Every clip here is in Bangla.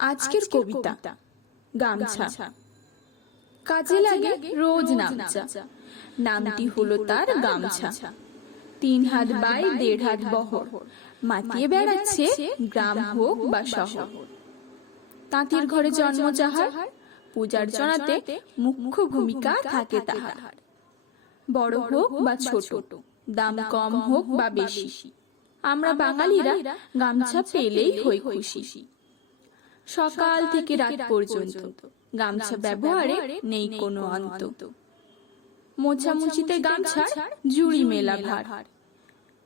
আজকের কবিতা। গামছা। কাজে লাগে রোজ নামচা। নামটি হলো তার গামছা। তিন হাত বাই দেড় হাত বহর। মাতিয়ে বেড়াচ্ছে গ্রাম হোক বা শহর। তাঁতির ঘরে জন্ম যাহার পূজার্চনাতে মুখ্য ভূমিকা থাকে তাহার। বড় হোক বা ছোট দাম কম হোক বা বেশি। আমরা বাঙালিরা গামছা পেলেই হই খুশি। সকাল থেকে রাত পর্যন্ত। গামছা ব্যবহারে নেই কোনো অন্ত মোছামুছিতে গামছার জুড়ি মেলা ভার।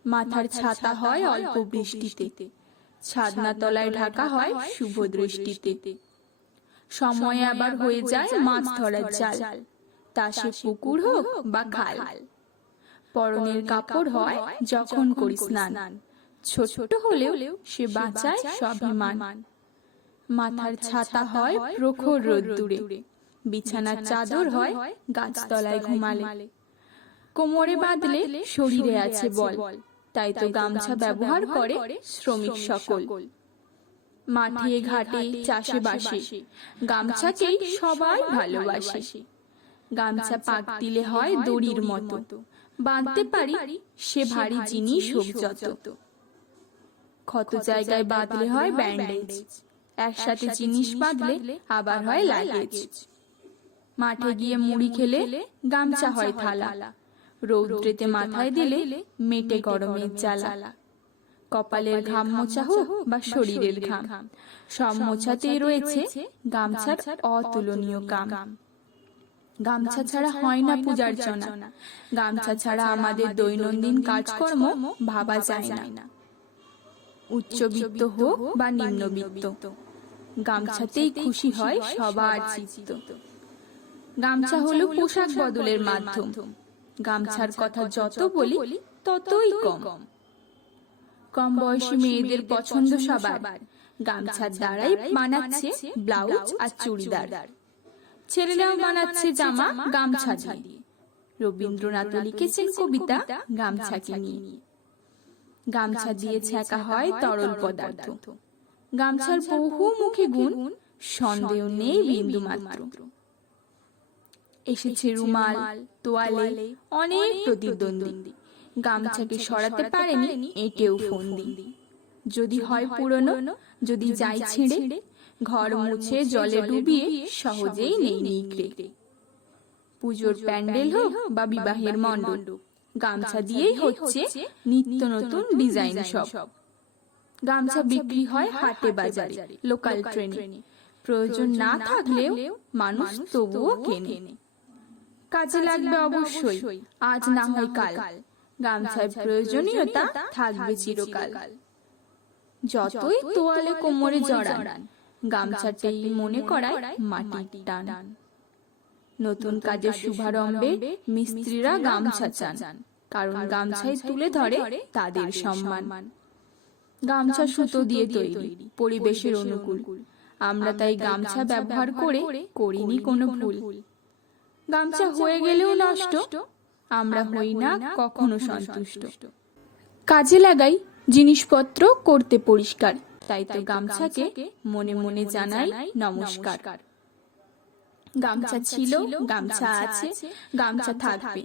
মাথার ছাতা হয় অল্প বৃষ্টিতে। ছাদনা তলায় ঢাকা হয় শুভ দৃষ্টিতে। সময় আবার হয়ে যায় মাছ ধরার জাল তা সে পুকুর হোক বা খাল। পরনের কাপড় হয় যখন করি স্নান। ছোট হলেও সে বাঁচায় স্বাভিমান মাথার ছাতা হয় প্রখর রোদ্দুরে। বিছানার চাদর হয় গাছতলায় ঘুমালে। কোমরে বাঁধলে শরীরে আছে বল। তাই তো গামছা ব্যবহার করে শ্রমিক সকল। মাঠে ঘাটে চাষে বাসে গামছাকেই সবাই ভালোবাসে। গামছা পাক দিলে হয় দড়ির মতো। বাঁধতে পারি সে ভারী জিনিস হোক যত ক্ষত জায়গায় বাঁধলে হয় ব্যান্ডেজ একসাথে জিনিস বাঁধলে আবার হয় লাগেজ। মাঠে গিয়ে মুড়ি খেলে গামছা হয় থালা। রৌদ্রেতে মাথায় দিলে মেটে গরমের জ্বালা। কপালের ঘাম মোছা হোক বা শরীরের ঘাম। সব মোছাতেই রয়েছে গামছার অতুলনীয় কাম। গামছা ছাড়া হয় না পূজার্চনা। গামছা ছাড়া আমাদের দৈনন্দিন কাজকর্ম ভাবা যায় না। উচ্চবিত্ত হোক বা নিম্নবিত্ত। গামছাতেই খুশি হয় সবার চিত্ত। গামছা হলো পোশাক বদলের মাধ্যম। গামছার কথা যত বলি ততই কম। কম। বয়সী মেয়েদের পছন্দ সবার। গামছার দ্বারাই মানাচ্ছে ব্লাউজ আর চুড়িদার। ছেলেরাও মানাচ্ছে জামা গামছা দিয়ে। রবীন্দ্রনাথ লিখেছেন কবিতা গামছাকে নিয়ে। গামছা দিয়ে ছেঁকা হয় তরল পদার্থ। গামছার বহু মুখে গুণ সন্দেহ নেই বিন্দু মাত্র এসেছে রুমাল তোয়ালে অনেক প্রতিদ্বন্দ্বী। গামছাকে সরাতে পারেনি এটেও ফোন দি যদি হয় পুরনো যদি যাই ছেড়ে ঘর মুছে জলে ডুবিয়ে সহজেই নেই নিকড়ে পুজোর প্যান্ডেল হোক বা বিবাহের মণ্ডপ। গামছা দিয়েই হচ্ছে নিত্য নতুন ডিজাইন সব গামছা বিক্রি হয় হাটে বাজারে লোকাল ট্রেনে প্রয়োজন না থাকলেও মানুষ তবুও কেনে। কাজে লাগবে অবশ্যই। আজ না হয় কাল। গামছার প্রয়োজনীয়তা থাকবে চিরকাল। যতই তোয়ালে কোমরে জড়ান গামছাটাই মনে করায় মাটির টান। নতুন কাজের শুভারম্ভে মিস্ত্রিরা গামছা চান। কারণ গামছাই তুলে ধরে তাদের সম্মান। গামছা সুতো দিয়ে তৈরি পরিবেশের অনুকূল। আমরা তাই গামছা ব্যবহার করে করিনি কোনো ভুল গামছা হয়ে গেলেও নষ্ট আমরা হই না কখনো সন্তুষ্ট। কাজে লাগাই জিনিসপত্র করতে পরিষ্কার তাই তো গামছাকে মনে মনে জানাই নমস্কার। গামছা ছিল গামছা আছে গামছা থাকবে।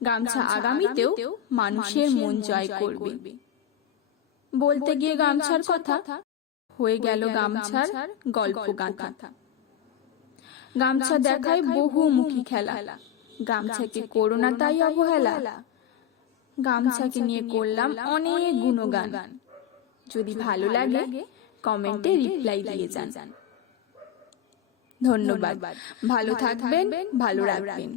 গামছা আগামীতেও মানুষের মন জয় করবে। বলতে গিয়ে গামছার কথা হয়ে গেল গামছার গল্প গাথা গামছা দেখায় বহুমুখী খেলা। গামছাকে করোনা তাই অবহেলা। গামছাকে নিয়ে করলাম অনেক গুণগান। যদি ভালো লাগে কমেন্টে রিপ্লাই দিয়ে যান। ধন্যবাদ। ভালো থাকবেন ভালো রাখবেন।